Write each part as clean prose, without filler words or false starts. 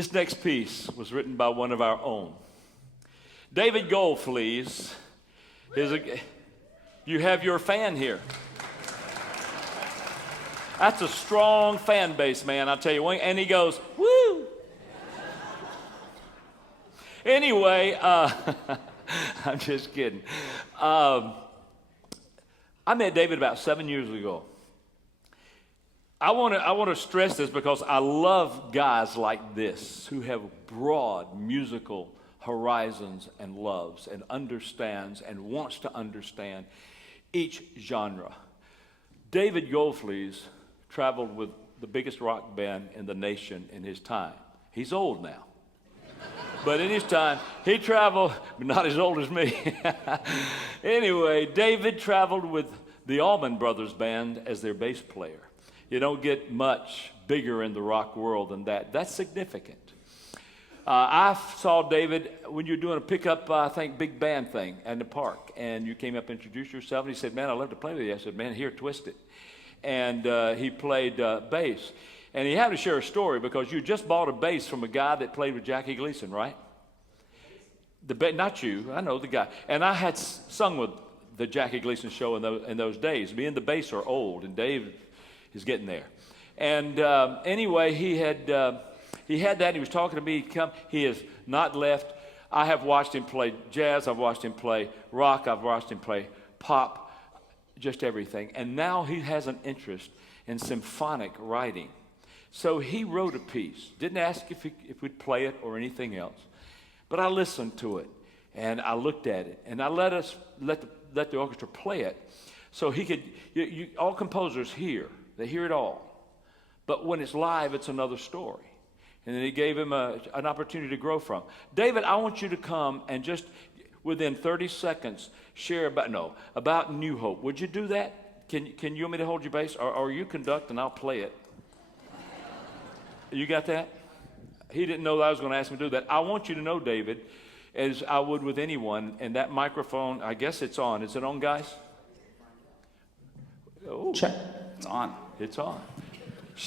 This next piece was written by one of our own. David Goldflies you have your fan here. That's a strong fan base, man, I'll tell you. And he goes, woo! Anyway, I'm just kidding. I met David about 7 years ago. I want to stress this because I love guys like this who have broad musical horizons and loves and understands and wants to understand each genre. David Goldflies traveled with the biggest rock band in the nation in his time. He's old now. But in his time, he traveled, but not as old as me. Anyway, David traveled with the Allman Brothers Band as their bass player. You don't get much bigger in the rock world than that. That's significant. I saw David when you were doing a pickup, I think, big band thing in the park. And you came up and introduced yourself. And he said, man, I'd love to play with you. I said, man, here, twist it. And he played bass. And he had to share a story because you just bought a bass from a guy that played with Jackie Gleason, right? Not you, I know the guy. And I had sung with the Jackie Gleason show in those days. Me and the bass are old, and Dave is getting there. And anyway, he had that. He was talking to me. He has not left. I have watched him play jazz. I've watched him play rock. I've watched him play pop, just everything. And now he has an interest in symphonic writing. So he wrote a piece. Didn't ask if we'd play it or anything else. But I listened to it, and I looked at it, and I let the orchestra play it. So he could, all composers hear. They hear it all. But when it's live, it's another story. And then he gave him an opportunity to grow from. David, I want you to come and just within 30 seconds share about New Hope. Would you do that? Can you want me to hold your bass? Or you conduct and I'll play it. You got that? He didn't know that I was going to ask him to do that. I want you to know, David, as I would with anyone, and that microphone, I guess it's on. Is it on, guys? Oh. Check. It's on. It's on.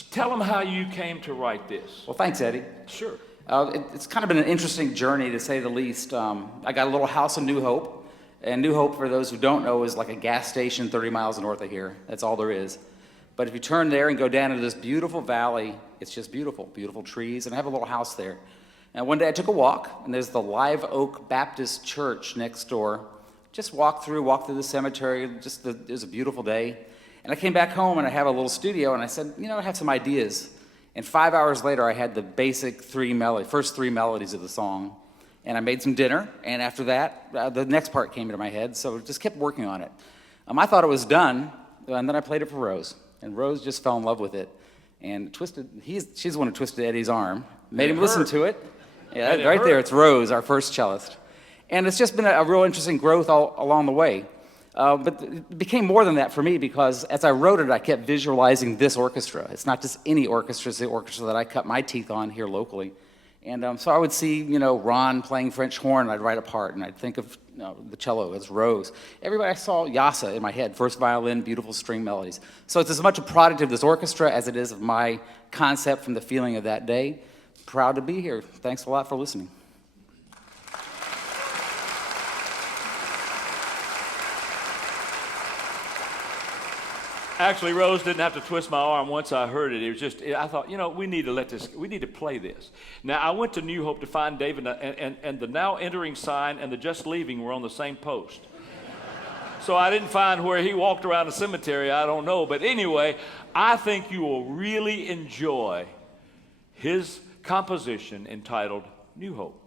Tell them how you came to write this. Well, thanks, Eddie. Sure. It's kind of been an interesting journey, to say the least. I got a little house in New Hope. And New Hope, for those who don't know, is like a gas station 30 miles north of here. That's all there is. But if you turn there and go down into this beautiful valley, it's just beautiful, beautiful trees, and I have a little house there. And one day I took a walk, and there's the Live Oak Baptist Church next door. Just walked through the cemetery, it was a beautiful day. And I came back home, and I have a little studio, and I said, I have some ideas. And 5 hours later, I had the basic first three melodies of the song. And I made some dinner, and after that, the next part came into my head, so just kept working on it. I thought it was done, and then I played it for Rose. And Rose just fell in love with it and she's the one who twisted Eddie's arm, made him listen to it. Yeah, right there, it's Rose, our first cellist. And it's just been a real interesting growth all along the way. But it became more than that for me because as I wrote it, I kept visualizing this orchestra. It's not just any orchestra, it's the orchestra that I cut my teeth on here locally. And so I would see, Ron playing French horn, and I'd write a part, and I'd think of the cello as Rose. Everybody, I saw Yasa in my head, first violin, beautiful string melodies. So it's as much a product of this orchestra as it is of my concept from the feeling of that day. Proud to be here. Thanks a lot for listening. Actually, Rose didn't have to twist my arm once I heard it. It was just, I thought, we need to play this. Now, I went to New Hope to find David, and the now entering sign and the just leaving were on the same post. So I didn't find where he walked around the cemetery, I don't know. But anyway, I think you will really enjoy his composition entitled New Hope.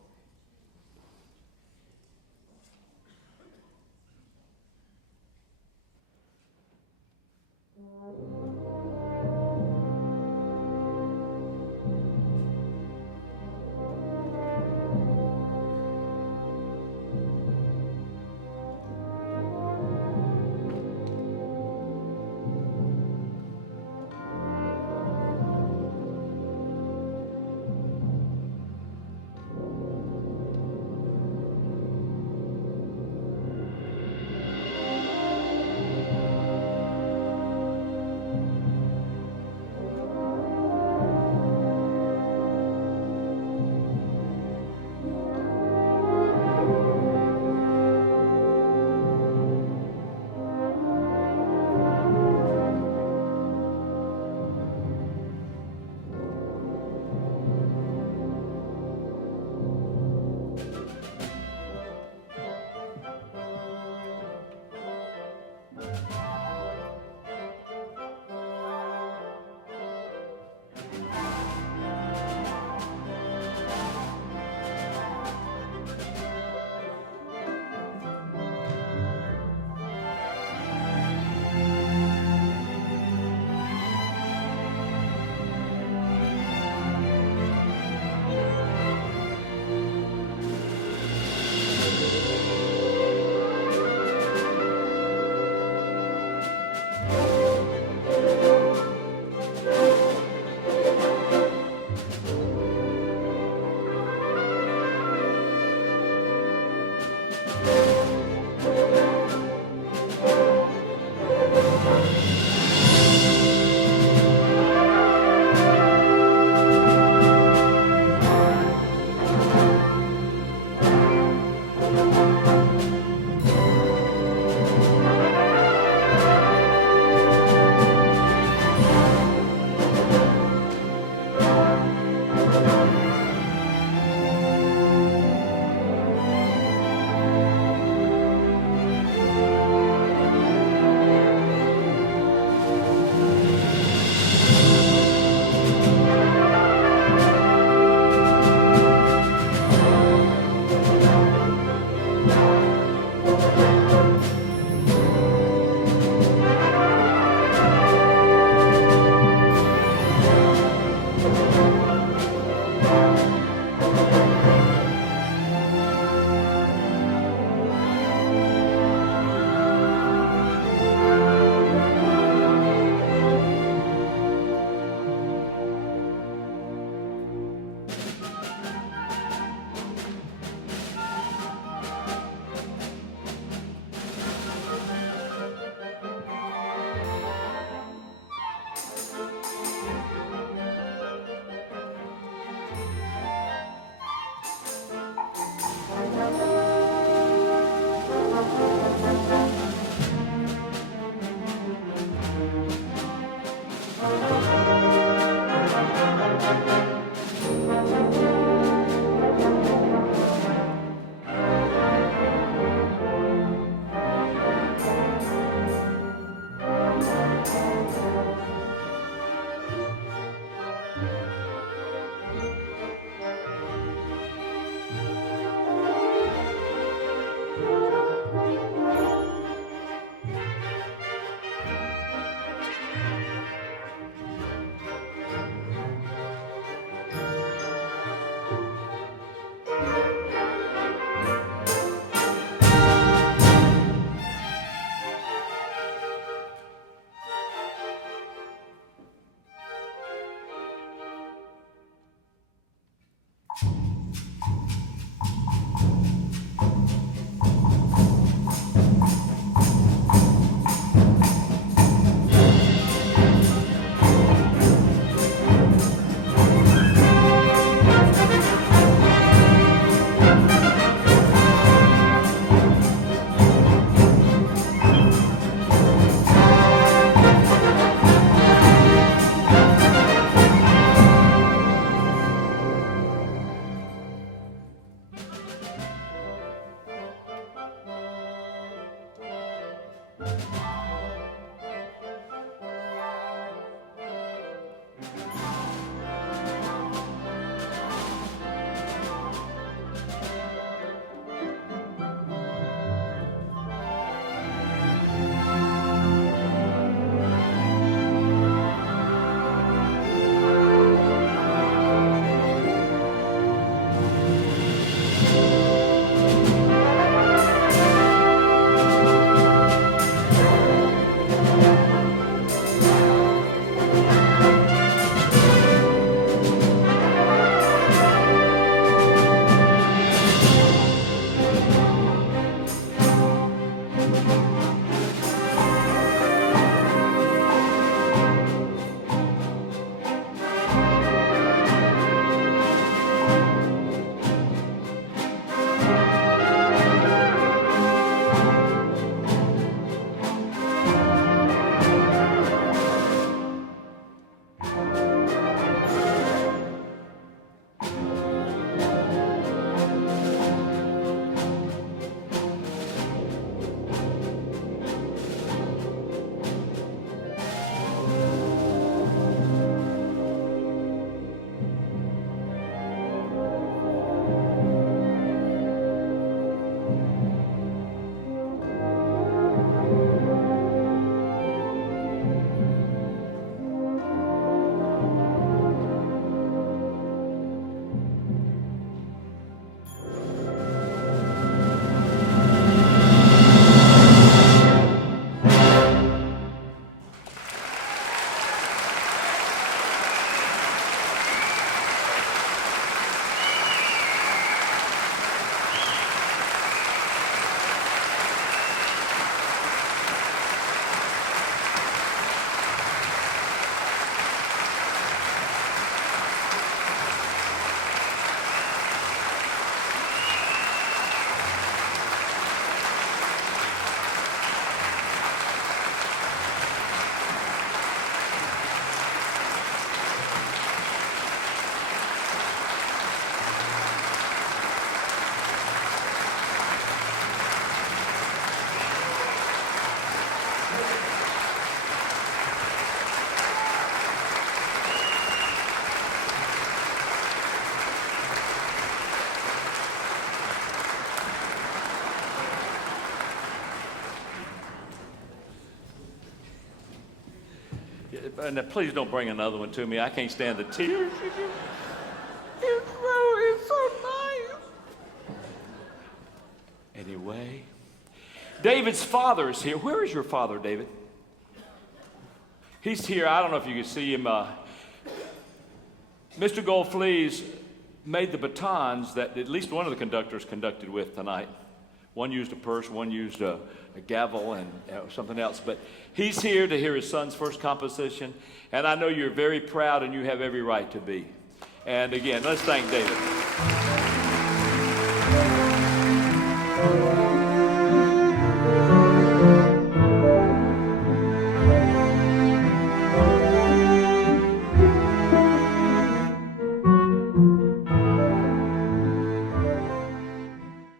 and please don't bring another one to me. I can't stand the tears. It's so nice. Anyway, David's father is here. Where is your father, David? He's here. I don't know if you can see him. Mr. Goldflies made the batons that at least one of the conductors conducted with tonight. One used a purse, one used a gavel and something else. But he's here to hear his son's first composition. And I know you're very proud and you have every right to be. And again, let's thank David.